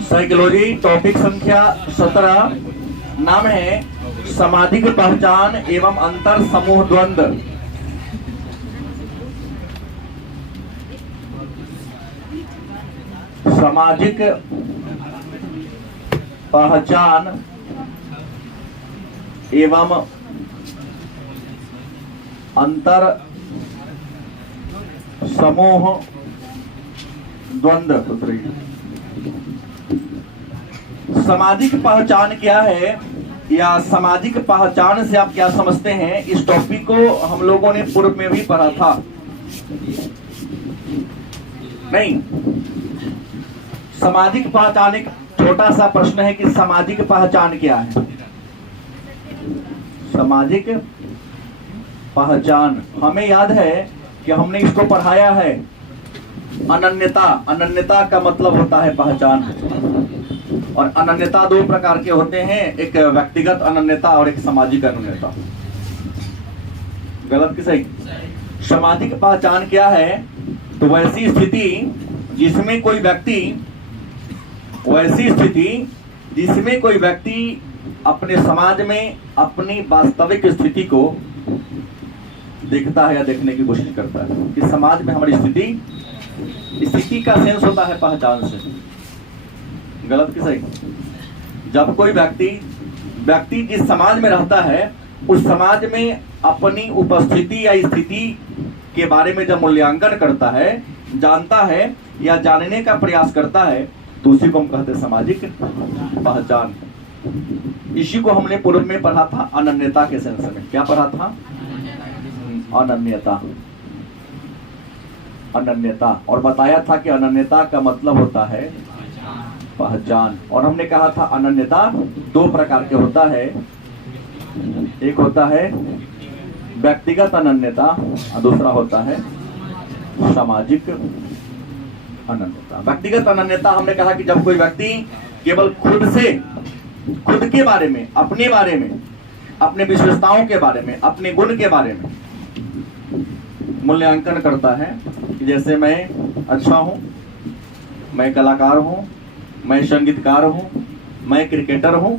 Psychology topic संख्या 17 नाम है सामाजिक पहचान एवं अंतर समूह द्वंद्व। सामाजिक पहचान एवं अंतर समूह द्वंद्व। सामाजिक पहचान क्या है या सामाजिक पहचान से आप क्या समझते हैं, इस टॉपिक को हम लोगों ने पूर्व में भी पढ़ा था। नहीं, सामाजिक पहचान एक छोटा सा प्रश्न है कि सामाजिक पहचान क्या है। सामाजिक पहचान हमें याद है कि हमने इसको पढ़ाया है। अनन्यता, अनन्यता का मतलब होता है पहचान। और अनन्यता दो प्रकार के होते हैं, एक व्यक्तिगत अनन्यता और एक सामाजिक अनन्यता। गलत कि सही? सामाजिक पहचान क्या है? तो वैसी स्थिति जिसमें कोई व्यक्ति अपने समाज में अपनी वास्तविक स्थिति को देखता है या देखने की कोशिश करता है कि समाज में हमारी स्थिति का सेंस होता है पहचान से। गलत कि सही? जब कोई व्यक्ति जिस समाज में रहता है उस समाज में अपनी उपस्थिति या स्थिति के बारे में जब मूल्यांकन करता है, जानता है या जानने का प्रयास करता है, तो उसी को हम कहते हैं सामाजिक पहचान। इसी को हमने पूर्व में पढ़ा था अनन्यता के सेंस में। क्या पढ़ा था? अनन्यता। और बताया था कि अनन्यता का मतलब होता है पहचान। और हमने कहा था अनन्यता दो प्रकार के होता है। एक होता है व्यक्तिगत अनन्यता और दूसरा होता है सामाजिक अनन्यता। व्यक्तिगत अनन्यता हमने कहा कि जब कोई व्यक्ति केवल खुद के बारे में, अपने बारे में, अपने विशेषताओं के बारे में, अपने गुण के बारे में मूल्यांकन करता है कि जैसे मैं अच्छा हूं, मैं कलाकार हूं, मैं संगीतकार हूं, मैं क्रिकेटर हूं,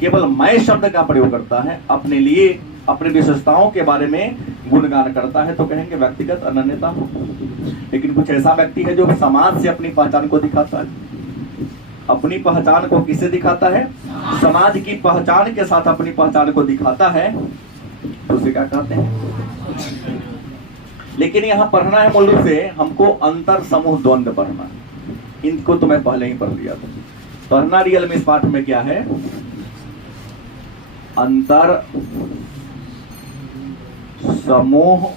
केवल मैं शब्द का प्रयोग करता है, अपने लिए अपनी विशेषताओं के बारे में गुणगान करता है, तो कहेंगे व्यक्तिगत अनन्यता हो। लेकिन कुछ ऐसा व्यक्ति है जो समाज से अपनी पहचान को दिखाता है। अपनी पहचान को किसे दिखाता है? समाज की पहचान के साथ अपनी पहचान को दिखाता है, तो उसे क्या कहते हैं? लेकिन यहाँ पढ़ना है मूल रूप से हमको अंतर समूह द्वंद्व पढ़ना है। इनको तो मैं पहले ही पढ़ लिया था। पढ़ना रियल में इस पाठ में क्या है? अंतर समूह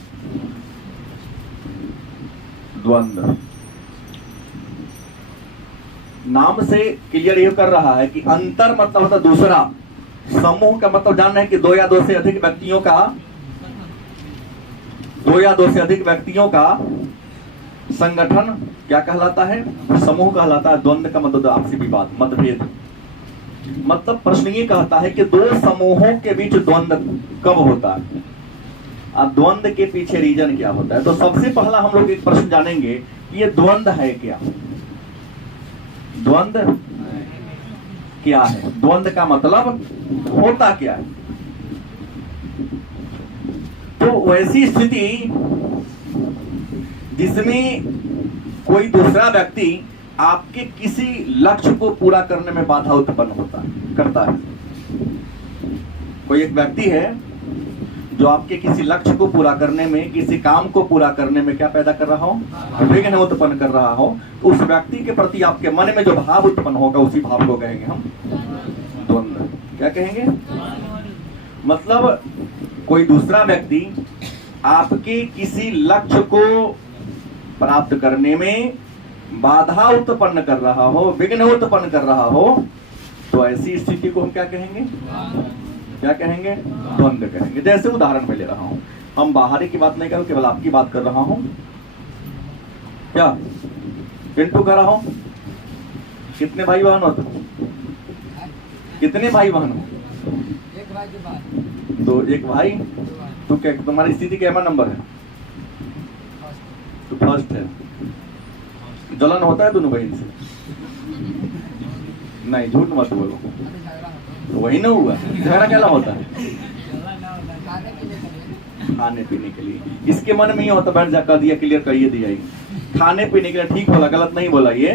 द्वंद्व। नाम से क्लियर ये कर रहा है कि अंतर मतलब होता दूसरा, समूह का मतलब जानना है कि दो या दो से अधिक व्यक्तियों का संगठन क्या कहलाता है? समूह कहलाता है। द्वंद्व का मतलब आपसी विवाद, मतभेद। मतलब प्रश्न ये कहता है कि दो समूहों के बीच द्वंद्व कब होता है, अब द्वंद्व के पीछे रीजन क्या होता है। तो सबसे पहला हम लोग एक प्रश्न जानेंगे कि ये द्वंद्व है क्या? द्वंद्व क्या है? द्वंद्व का मतलब होता क्या है? तो वैसी स्थिति जिसमें कोई दूसरा व्यक्ति आपके किसी लक्ष्य को पूरा करने में बाधा उत्पन्न करता है। कोई एक व्यक्ति है जो आपके किसी लक्ष्य को पूरा करने में, किसी काम को पूरा करने में क्या पैदा कर रहा हो? विघ्न उत्पन्न कर रहा हो। तो उस व्यक्ति के प्रति आपके मन में जो भाव उत्पन्न होगा उसी भाव को कहेंगे हम द्वंद्व। क्या कहेंगे? मतलब कोई दूसरा व्यक्ति आपके किसी लक्ष्य को प्राप्त करने में बाधा उत्पन्न कर रहा हो, विघ्न उत्पन्न कर रहा हो, तो ऐसी स्थिति को हम क्या कहेंगे? क्या कहेंगे? द्वंद्व कहेंगे। जैसे उदाहरण में ले रहा हूं, हम बाहरी की बात नहीं कर रहा, केवल आपकी बात कर रहा हूं। क्या पिंटू कर रहा हूं? कितने भाई बहन हो तुम? कितने भाई बहन हो? एक भाई के बाद तो एक भाई। तो क्या तुम्हारी स्थिति क्या नंबर है? तो फर्स्ट है। जलन होता है दोनों बहन से? नहीं, झूठ मत बोलो। अभी झगड़ा होता तो वही ना हुआ, झगड़ा क्या होता है? है खाने पीने के लिए। खाने पीने के लिए। इसके मन में ये होता, बैठ जा, कर दिया, क्लियर करिए दिया ही। खाने पीने के लिए ठीक बोला, गलत नहीं बोला ये।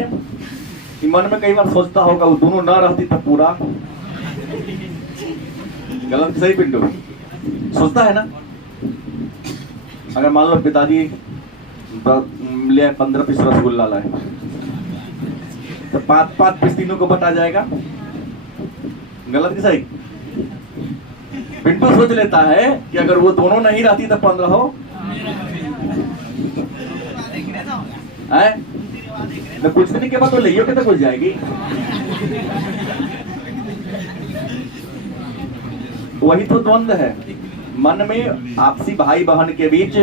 कि मन में कई बार सोचता होगा वो दोनों ना रहती तो पूरा। गलत सही पिंटू सोचता है ना। अगर मान लो पिताजी ले 15 पीस रसगुल्ला लाए, तो 5 पीस तीनों को बटा जाएगा। गलत कि सही? पिंटू सोच लेता है कि अगर वो दोनों नहीं रहती तो 15 हो है? तो कुछ दिन के बाद तो ले के तो कुछ जाएगी। वही तो द्वंद्व है मन में, आपसी भाई बहन के बीच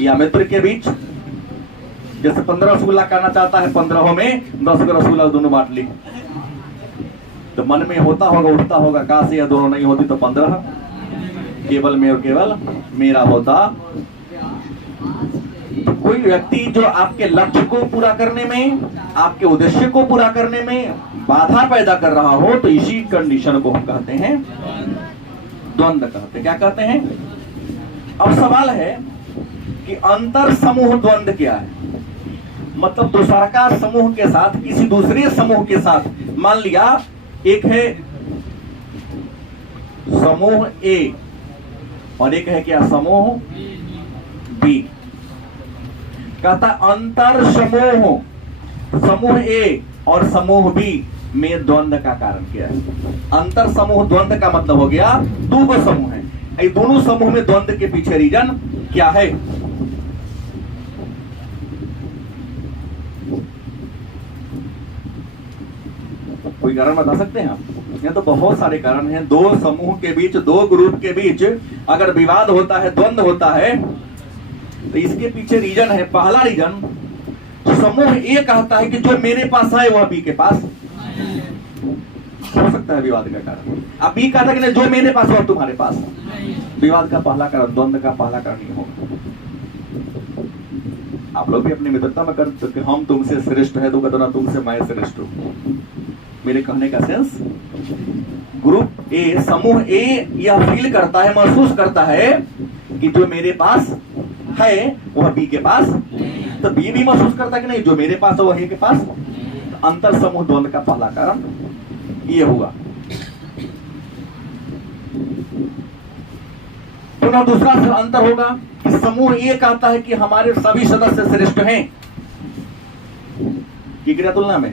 या मित्र के बीच। जैसे 15 रसगुल्ला खाना चाहता है, 15 में 10 रसगुल्ला दोनों बांट ली, तो मन में होता होगा, उठता होगा, काश या दोनों नहीं होती तो 15 केवल में और केवल मेरा होता। तो कोई व्यक्ति जो आपके लक्ष्य को पूरा करने में, आपके उद्देश्य को पूरा करने में बाधा पैदा कर रहा हो, तो इसी कंडीशन को हम कहते हैं द्वंद्व कहते हैं। क्या कहते हैं? अब सवाल है कि अंतर समूह द्वंद्व क्या है? मतलब दूसरा का समूह के साथ किसी दूसरे समूह के साथ, मान लिया एक है समूह ए और एक है क्या समूह बी। कहता अंतर समूह ए और समूह बी में द्वंद्व का कारण क्या है? अंतर समूह द्वंद्व का मतलब हो गया दो गो समूह है, ये दोनों समूह में द्वंद्व के पीछे रीजन क्या है? कोई कारण बता सकते हैं आप? यहाँ तो बहुत सारे कारण हैं। दो समूह के बीच, दो ग्रुप के बीच अगर विवाद होता है, द्वंद्व होता है, तो इसके पीछे रीजन है। पहला रीजन, समूह ए कहता है कि जो मेरे पास है वह बी के पास हो सकता है विवाद का कारण। अब बी कहता है कि नहीं, जो मेरे पास वह तुम्हारे पास। विवाद का पहला कारण, द्वंद्व का पहला कारण ये होगा। आप लोग भी अपनी मित्रता में करते कि हम तुमसे श्रेष्ठ है, तो कहते ना तुमसे मैं श्रेष्ठ हूं। मेरे कहने का सेंस, ग्रुप ए, समूह ए यह फील करता है, महसूस करता है कि जो मेरे पास है वह बी के पास, तो बी भी महसूस करता है कि नहीं, जो मेरे पास है वह ए के पास। तो अंतर समूह द्वंद्व का पहला कारण ये हुआ। पुनः दूसरा अंतर होगा कि समूह ए कहता है कि हमारे सभी सदस्य श्रेष्ठ हैं की तुलना में,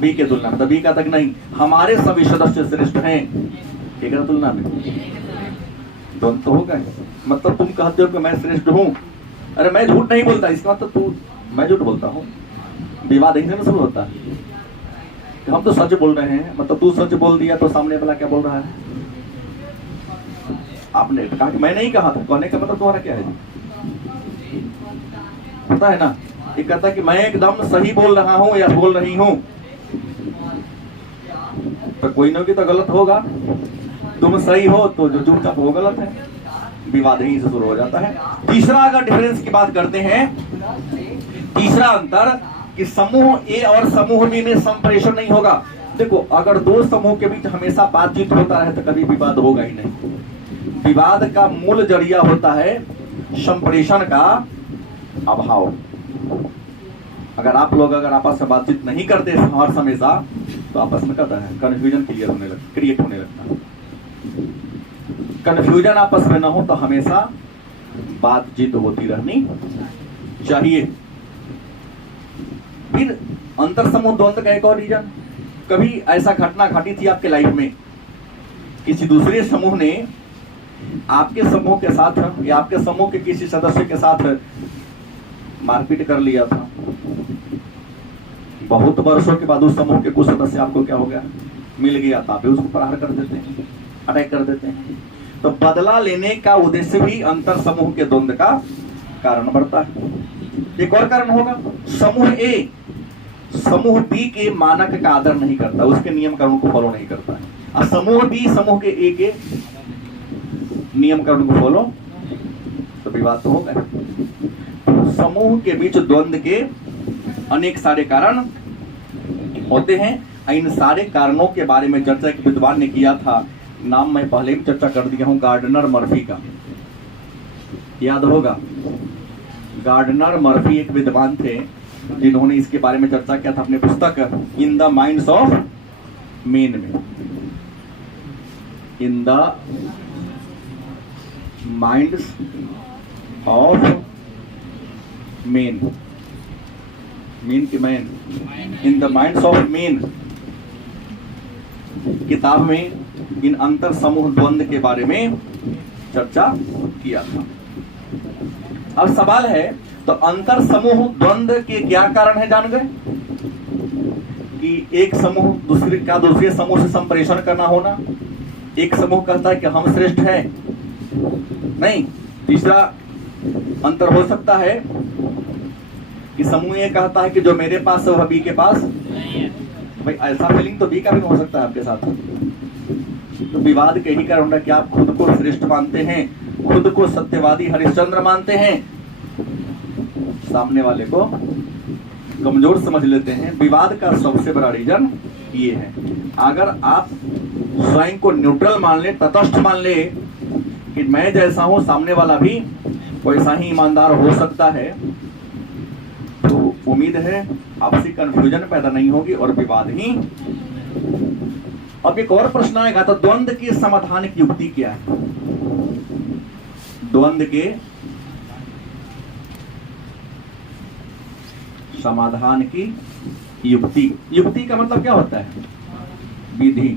बी के तुलना में। तो बी कहता है कि नहीं, हमारे सभी सदस्य श्रेष्ठ हैं की तुलना में। द्वंद्व तो होगा। मतलब तुम कहते हो कि मैं श्रेष्ठ हूं, अरे मैं झूठ नहीं बोलता, इसका मतलब तू, मैं झूठ बोलता हूं। विवाद यहीं से शुरू होता है। हम तो सच बोल रहे हैं, मतलब तू सच बोल दिया तो सामने वाला क्या बोल रहा है? आपने कहा कि मैं नहीं कहा था, कहने का मतलब तुम्हारा क्या है? पता है ना, ये कहता कि मैं एकदम सही बोल रहा हूं या बोल रही हूं, तो कोई ना कोई तो गलत होगा। तुम सही हो तो जो झूठ था वो गलत है। विवाद यहीं से शुरू हो जाता है। तीसरा अगर डिफरेंस की बात करते हैं, तीसरा अंतर कि समूह ए और समूह बी में संप्रेषण नहीं होगा। देखो, अगर दो समूह के बीच हमेशा बातचीत होता रहे तो कभी विवाद होगा ही नहीं। विवाद का मूल जरिया होता है संप्रेषण का अभाव। अगर आप लोग अगर आपस में बातचीत नहीं करते हर हमेशा, तो आपस में कहता है कंफ्यूजन क्रिएट होने लगता है। कंफ्यूजन आपस में ना हो तो हमेशा बातचीत होती रहनी चाहिए। फिर अंतर समूह द्वंद्व का एक और रीजन, कभी ऐसा घटना घटी थी आपके लाइफ में, किसी दूसरे समूह ने आपके समूह के साथ या आपके समूह के किसी सदस्य के साथ मारपीट कर लिया था। बहुत वर्षों के बाद उस समूह के कुछ सदस्य आपको क्या हो गया, मिल गया था, फिर उसको प्रहार कर देते हैं, अटैक कर देते हैं। तो बदला लेने का उद्देश्य भी अंतर समूह के द्वंद्व का कारण बढ़ता है। एक और कारण होगा, समूह ए समूह बी के मानक का आदर नहीं करता, उसके नियम कानून को फॉलो नहीं करता है। और समूह बी समूह के ए के नियम कानून को फॉलो, तो विवाद तो होगा। समूह के बीच द्वंद्व के अनेक सारे कारण होते हैं। इन सारे कारणों के बारे में चर्चा एक विद्वान ने किया था, नाम मैं पहले भी चर्चा कर दिया हूं, गार्डनर मर्फी का, याद होगा। गार्डनर मर्फी एक विद्वान थे जिन्होंने इसके बारे में चर्चा किया था अपने पुस्तक in the minds of men में। In the minds of men, men की man, in the minds of men किताब में इन अंतर समूह द्वंद के बारे में चर्चा किया था। अब सवाल है, तो अंतर समूह द्वंद के क्या कारण है जान गए? कि एक समूह दूसरे समूह से संप्रेषण करना होना, एक समूह कहता है कि हम श्रेष्ठ है, नहीं। तीसरा अंतर हो सकता है कि समूह ये कहता है कि जो मेरे पास है वह बी के पास नहीं है। भाई ऐसा फीलिंग तो बी का भी हो सकता है आपके साथ। तो विवाद के ही कारण है कि आप खुद को श्रेष्ठ मानते हैं, खुद को सत्यवादी हरिश्चंद्र मानते हैं, सामने वाले को कमजोर समझ लेते हैं। विवाद का सबसे बड़ा रीजन ये है। अगर आप स्वयं को न्यूट्रल मान ले, तटस्थ मान ले कि मैं जैसा हूं सामने वाला भी वैसा ही ईमानदार हो सकता है, तो उम्मीद है आपसी कंफ्यूजन पैदा नहीं होगी और विवाद ही। अब एक और प्रश्न आएगा, तो द्वंद के समाधान की युक्ति क्या है? द्वंद के समाधान की युक्ति, युक्ति का मतलब क्या होता है? विधि।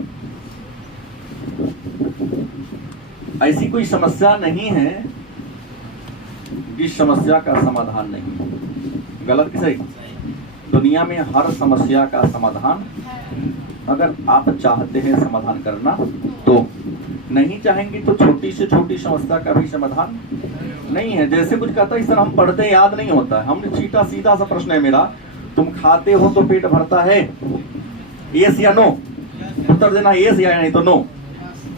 ऐसी कोई समस्या नहीं है जिस समस्या का समाधान नहीं है। गलत कि सही? दुनिया में हर समस्या का समाधान, अगर आप चाहते हैं समाधान करना तो, नहीं चाहेंगे तो छोटी से छोटी समस्या का भी समाधान नहीं है। जैसे कुछ कहता है, इस तरह हम पढ़ते याद नहीं होता है। हमने सीधा सीधा सा प्रश्न है मेरा, तुम खाते हो तो पेट भरता है, यस या नो? उत्तर देना यस या नहीं तो नो।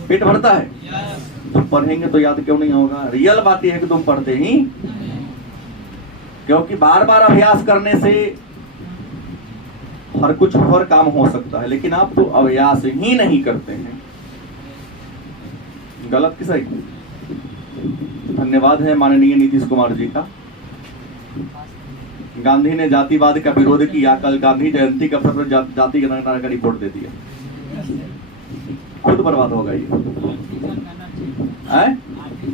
पेट भरता है, तुम पढ़ेंगे तो याद क्यों नहीं होगा? रियल बात यह है कि तुम पढ़ते ही, क्योंकि बार बार अभ्यास करने से हर कुछ और काम हो सकता है, लेकिन आप तो अभ्यास ही नहीं करते हैं। गलत कि सही? धन्यवाद है माननीय नीतीश कुमार जी का। गांधी ने जातिवाद का विरोध किया, कल गांधी जयंती का अवसर पर जाति जनगणना का रिपोर्ट दे दिया। खुद बर्बाद हो गई।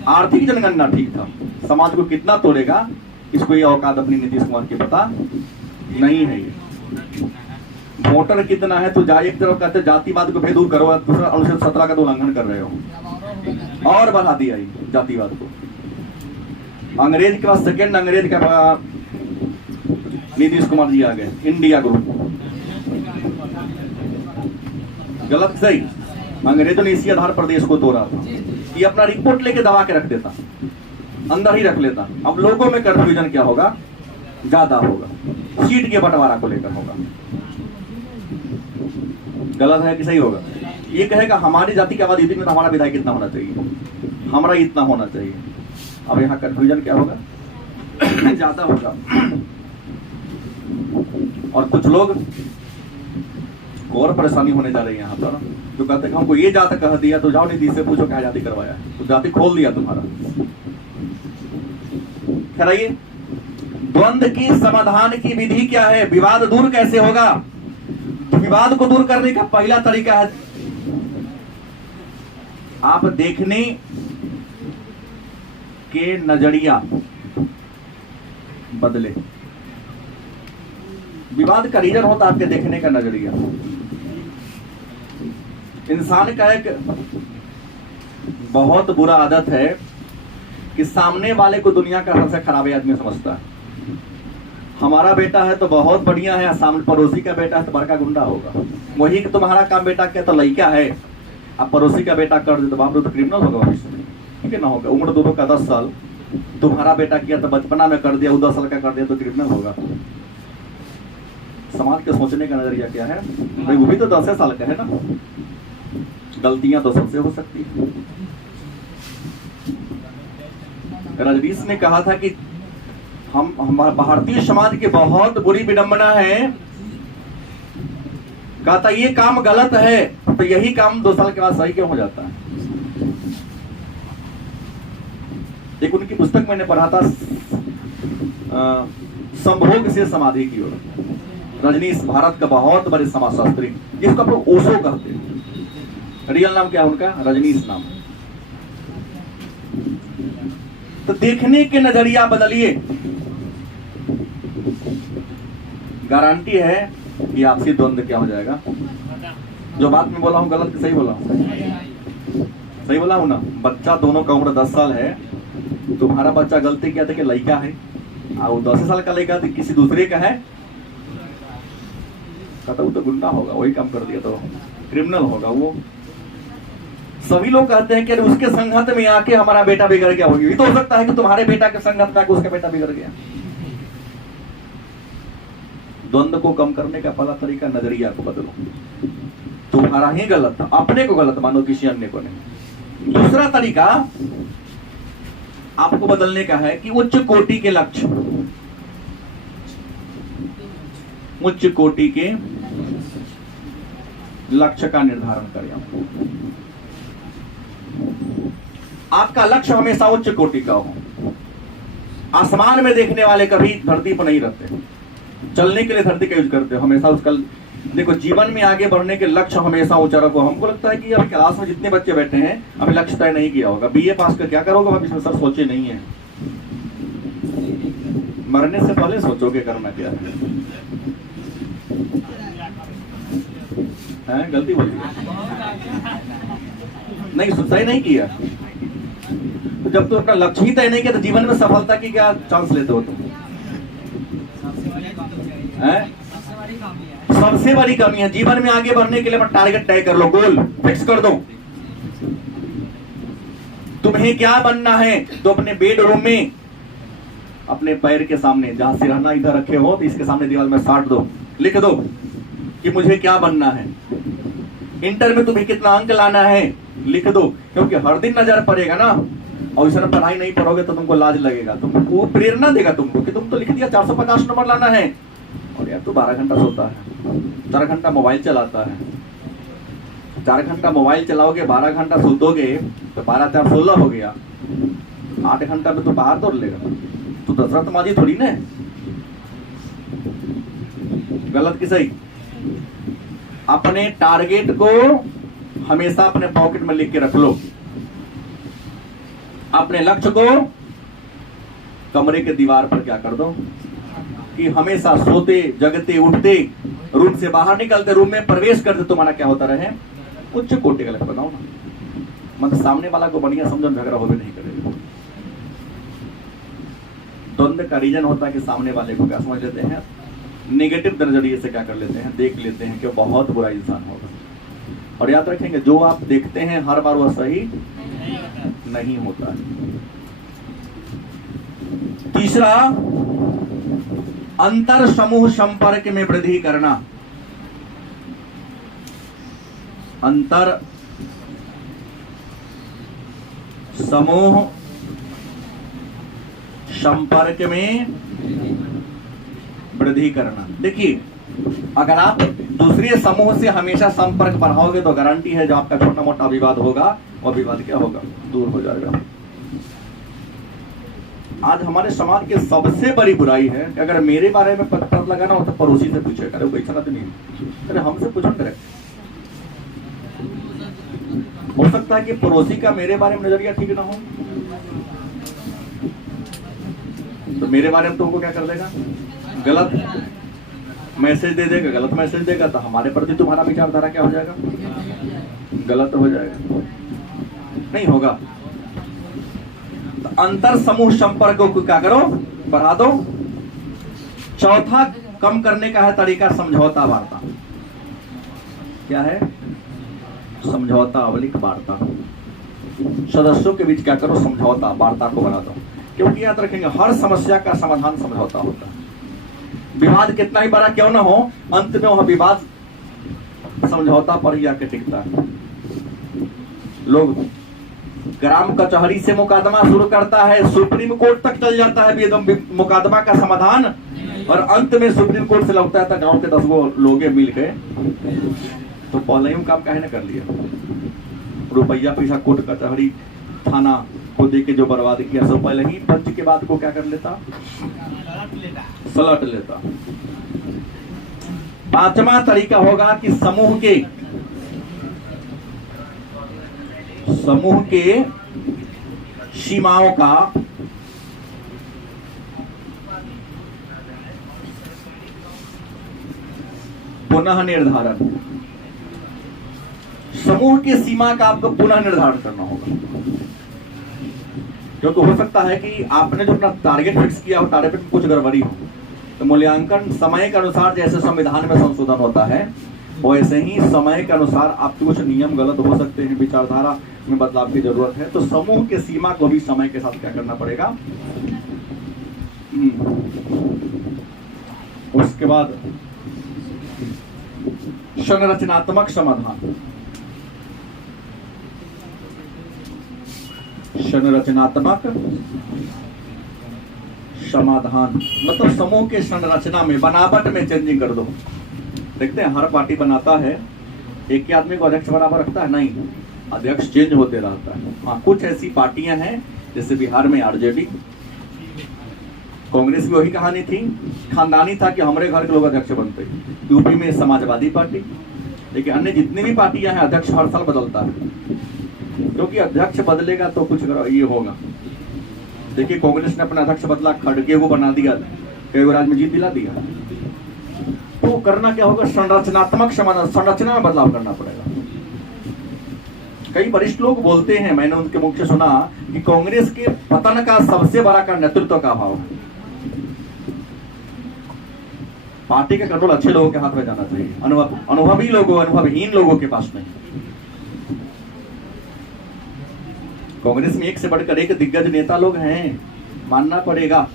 आर्थिक जनगणना ठीक था, समाज को कितना तोड़ेगा इसको ये औकात अपनी नीतीश कुमार की पता नहीं है। वोटर कितना है तो एक तरफ कहते जातिवाद को दूर करो, दूसरा अनुच्छेद 17 का तो उल्लंघन कर रहे हो और बढ़ा दिया जातिवाद को। अंग्रेज के बाद सेकेंड अंग्रेज का नीतीश कुमार जी आ गए, इंडिया ग्रुप। गलत सही? अंग्रेजों ने इसी आधार पर देश को तोड़ा था कि अपना रिपोर्ट लेके दबा के रख देता, अंदर ही रख लेता। अब लोगों में कंफ्यूजन क्या होगा? ज्यादा होगा, सीट के बंटवारा को लेकर होगा। गलत है कि सही होगा? ये कहेगा हमारी जाति की आबादी में तो हमारा विधायक इतना होना चाहिए, हमारा इतना होना चाहिए। अब यहाँ कंफ्यूजन क्या होगा? ज्यादा होगा। और कुछ लोग को और परेशानी होने जा रही है यहाँ पर, जो कहते हैं हमको ये जाति कह दिया तो जाओ नीतीश से पूछो क्या जाति करवाया, तो जाति खोल दिया तुम्हारा। कराइए, द्वंद की समाधान की विधि क्या है? विवाद दूर कैसे होगा? तो विवाद को दूर करने का पहला तरीका है आप देखने के नजरिया बदले। विवाद का रीजन होता है आपके देखने का नजरिया। इंसान का एक बहुत बुरा आदत है कि सामने वाले को दुनिया का सबसे खराब आदमी समझता है। हमारा बेटा है तो बहुत बढ़िया है, सामने पड़ोसी का बेटा है तो बड़का गुंडा होगा। वही तुम्हारा काम बेटा के तो लड़का है, अब पड़ोसी का बेटा कर दे तो बाप रे तो क्रिमिनल होगा भविष्य में, ठीक है ना? होगा। उम्र दोनों का 10 साल, तुम्हारा बेटा किया तो बचपना में कर दिया, वो 10 साल का कर दिया तो क्रिमिनल होगा। समाज के सोचने का नजरिया क्या है? भाई वो भी तो 10 साल का है ना, गलतियां तो सबसे हो सकती है। रजनीश ने कहा था कि हम भारतीय समाज की बहुत बुरी विडंबना है, कहता ये काम गलत है, तो यही काम 2 साल के बाद सही क्यों हो जाता है? एक उनकी पुस्तक मैंने पढ़ा था, संभोग से समाधि की ओर, रजनीश, भारत का बहुत बड़े समाजशास्त्री, जिसको आप लोग ओशो कहते हैं। रियल नाम क्या है उनका? रजनीश नाम। तो देखने के नजरिया बदलिए, गारंटी है कि आपसी द्वंद्व क्या हो जाएगा। जो बात मैं बोला हूं गलत कि सही बोला हूं? सही बोला हूं ना? बच्चा दोनों का उम्र 10 साल है, तुम्हारा बच्चा गलती किया था कि लड़का है, और 10 साल का लड़का किसी दूसरे का है, कहता वो तो गुंडा होगा, वही काम कर दिया तो क्रिमिनल होगा वो। सभी लोग कहते हैं कि उसके संगत में आके हमारा बेटा बिगड़ गया होगी। ये तो हो सकता है कि तुम्हारे बेटा के संगत में आके उसका बेटा बिगड़ गया। द्वंद्व को कम करने का पहला तरीका, नजरिया को बदलो। तुम्हारा ही गलत था, अपने को गलत मानो, किसी अन्य को नहीं। दूसरा तरीका आपको बदलने का है कि उच्च कोटि के लक्ष्य, उच्च कोटि के लक्ष्य का निर्धारण करें। आपका लक्ष्य हमेशा उच्च कोटि का हो। आसमान में देखने वाले कभी धरती पर नहीं रहते, चलने के लिए धरती का यूज करते हो हमेशा। उसका देखो, जीवन में आगे बढ़ने के लक्ष्य हमेशा ऊंचा रखो। हमको लगता है कि अभी क्लास में जितने बच्चे बैठे हैं अभी लक्ष्य तय नहीं किया होगा, बीए पास कर क्या करोगे अभी इसमें सर सोचे नहीं है। मरने से पहले सोचोगे करना क्या है। गलती बोली नहीं, सही नहीं किया। तो जब तुम अपना लक्ष्य ही तय नहीं किया तो जीवन में सफलता की क्या चांस लेते हो तुम? सबसे बड़ी कमी है। जीवन में आगे बढ़ने के लिए टारगेट तय कर लो, गोल फिक्स कर दो। तुम्हें क्या बनना है तो अपने बेडरूम में अपने पैर के सामने, जहां सिरहाना इधर रखे हो तो इसके सामने दीवार में साट दो, लिख दो कि मुझे क्या बनना है। इंटर में तुम्हें कितना अंक लाना है लिख दो, क्योंकि हर दिन नजर पड़ेगा ना, और इस पढ़ाई नहीं पढ़ोगे तो तुमको लाज लगेगा। वो प्रेरणा देगा तुमको कि तुम तो लिख दिया 450 नंबर लाना है, और यार तू 12 घंटा सोता है, 4 घंटा मोबाइल चलाता है। 4 घंटा मोबाइल चलाओगे, 12 घंटा सोतोगे तो 12 4 16 हो गया। 8 घंटा में तो बाहर दौड़ लेगा। तो दशरथ माजी थोड़ी ना। गलत कि सही? अपने टारगेट को हमेशा अपने पॉकेट में लिख के रख लो। अपने लक्ष्य को कमरे के दीवार पर क्या कर दो कि हमेशा सोते जगते उठते, रूम से बाहर निकलते, रूम में प्रवेश करते तुम्हारा क्या होता रहे, उच्च कोटि का लक्ष्य बनाओ ना। मतलब सामने वाला को बढ़िया समझो, झगड़ा हो भी नहीं करेगा। द्वंद्व का रीजन होता है कि सामने वाले को क्या समझ लेते हैं, नेगेटिव नजरिए से क्या कर लेते हैं, देख लेते हैं कि वो बहुत बुरा इंसान होगा। और याद रखेंगे, जो आप देखते हैं हर बार वह सही नहीं होता है। तीसरा, अंतर समूह संपर्क में वृद्धि करना। अंतर समूह संपर्क में वृद्धि करना। देखिए, अगर आप दूसरे समूह से हमेशा संपर्क बढ़ाओगे तो गारंटी है जो आपका छोटा मोटा विवाद होगा वह विवाद क्या होगा, दूर हो जाएगा। आज हमारे समाज की सबसे बड़ी बुराई है कि अगर मेरे बारे में पता लगाना हो तो पड़ोसी से पूछे, करे कोई इच्छा तो नहीं, अरे हमसे पूछो करे। हो सकता है कि पड़ोसी का मेरे बारे में नजरिया ठीक ना हो, तो मेरे बारे में तुमको क्या कर देगा, गलत मैसेज दे देगा, गलत मैसेज देगा, तो हमारे प्रति तुम्हारा विचारधारा क्या हो जाएगा, गलत हो जाएगा, नहीं होगा। तो अंतर समूह संपर्क को क्या करो, बढ़ा दो। चौथा कम करने का है तरीका, समझौता वार्ता। क्या है? समझौता अवलिक वार्ता। सदस्यों के बीच क्या करो, समझौता वार्ता को बढ़ा दो। क्योंकि याद रखेंगे, हर समस्या का समाधान समझौता होता है। विवाद कितना ही बड़ा क्यों ना हो, अंत में वह विवाद समझौता पर ही आके टिकता है। लोग ग्राम कचहरी से मुकदमा शुरू करता है, सुप्रीम कोर्ट तक चल जाता है, एकदम मुकदमा का समाधान और अंत में सुप्रीम कोर्ट से लगता था गांव के 10 गो लोग मिल गए तो पहले ही काम काहे ना कर लिया। रुपया पैसा कोर्ट कचहरी थाना को दे के जो बर्बाद किया सो पहले ही पंच के बाद को क्या कर लेता, सलट लेता। पांचवा तरीका होगा कि समूह के सीमाओं का पुनः निर्धारण। समूह की सीमा का आपको पुनः निर्धारण करना होगा, क्योंकि हो सकता है कि आपने जो अपना टारगेट फिक्स किया हो टारगेट में कुछ गड़बड़ी हो, तो मूल्यांकन समय के अनुसार जैसे संविधान में संशोधन होता है वैसे ही समय के अनुसार आपके कुछ नियम गलत हो सकते हैं, विचारधारा में बदलाव की जरूरत है। तो समूह के सीमा को भी समय के साथ क्या करना पड़ेगा। उसके बाद संरचनात्मक समाधान। संरचनात्मक समाधान मतलब समूह के संरचना में बनावट में चेंजिंग कर दो। देखते हैं हर पार्टी बनाता है एक ही आदमी को अध्यक्ष बराबर रखता है, नहीं, अध्यक्ष चेंज होते रहता है। हाँ, कुछ ऐसी पार्टियां हैं जैसे बिहार में आरजेडी, कांग्रेस की वही कहानी थी, खानदानी था कि हमारे घर के लोग अध्यक्ष बनते। यूपी में समाजवादी पार्टी, लेकिन अन्य जितनी भी पार्टियां हैं अध्यक्ष हर साल बदलता है, क्योंकि अध्यक्ष बदलेगा तो कुछ ये होगा। देखिए कांग्रेस ने अपना अध्यक्ष बदला, खड़गे को बना दिया, कई राज्य में जीत दिला दिया। तो करना क्या होगा, संरचनात्मक समाधान, संरचना में बदलाव करना पड़ेगा। कई वरिष्ठ लोग बोलते हैं, मैंने उनके मुख से सुना कि कांग्रेस के पतन का सबसे बड़ा कारण नेतृत्व का अभाव है। पार्टी का कंट्रोल अच्छे लोगों के हाथ में जाना चाहिए, अनुभवी लोगों, अनुभवहीन लोगों के पास नहीं। कांग्रेस में एक से बढ़कर एक दिग्गज नेता लोग हैं, मानना पड़ेगा,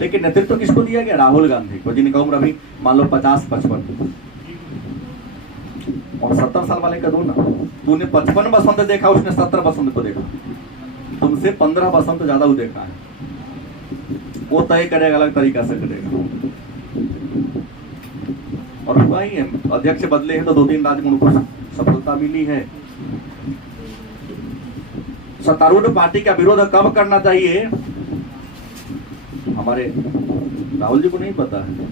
लेकिन नेतृत्व किसको दिया गया, राहुल गांधी को, जिनका उम्र अभी मान लो 50-55 और 70 साल वाले का दो ना। तूने 55 बसंत देखा, उसने 70 बसंत को देखा, तुमसे 15 बसंत ज्यादा वो देखा है। वो तय करेगा, अलग तरीका से करेगा। और हुआ ही है, अध्यक्ष बदले हैं तो 2-3 राज्य में उनको सफलता मिली है। सत्तारूढ़ पार्टी का विरोध कब करना चाहिए, हमारे राहुल जी को नहीं पता है।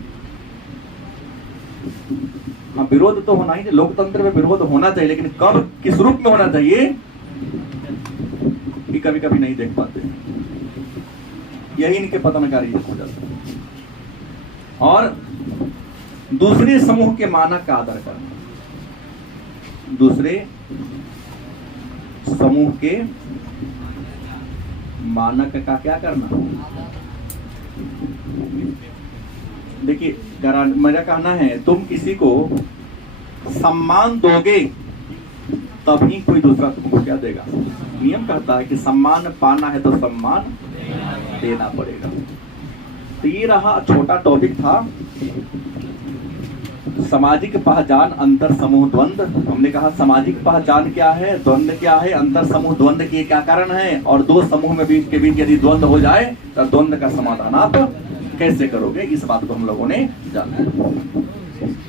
हाँ, विरोध तो होना ही चाहिए, लोकतंत्र में विरोध होना चाहिए, लेकिन कब किस रूप में होना चाहिए ये कभी कभी नहीं देख पाते। यही इनके पतन का रीजन हो जाता है। और दूसरे समूह के मानक का आदर करना, दूसरे समूह के मानक का क्या करना। देखिए मेरा कहना है, तुम किसी को सम्मान दोगे तभी कोई दूसरा तुमको क्या देगा। नियम कहता है कि सम्मान पाना है तो सम्मान देना पड़ेगा। तो ये रहा, छोटा टॉपिक था, सामाजिक पहचान, अंतर समूह द्वंद्व। हमने कहा सामाजिक पहचान क्या है, द्वंद्व क्या है, अंतर समूह द्वंद्व के क्या कारण है, और दो समूह में बीच के बीच यदि द्वंद्व हो जाए तो द्वंद्व का समाधान आप कैसे करोगे, इस बात को हम लोगों ने जाना।